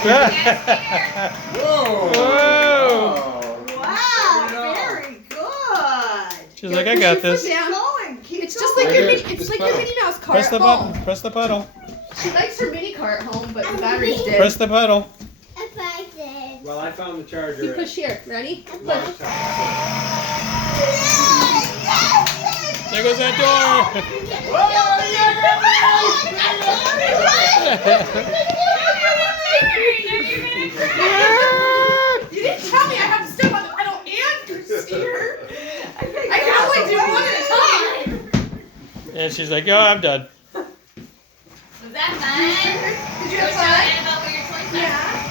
Whoa. Whoa. Wow, very good. She's like, I got Keep this. going. Keep It's just going. like your Right mini, here, it's this like your pedal. Minnie Mouse car Press at the home. button. Press the pedal. She likes her mini car at home, but the battery's dead. Press the pedal. If I did. Well, I found the charger. You push here. Ready? Mark's house. There goes that door. You didn't tell me I have to step on the pedal and steer. I can only do one at a time. And she's like, oh, I'm done. Was that fun? Did you Are have you fun? excited about what your toys are? Yeah.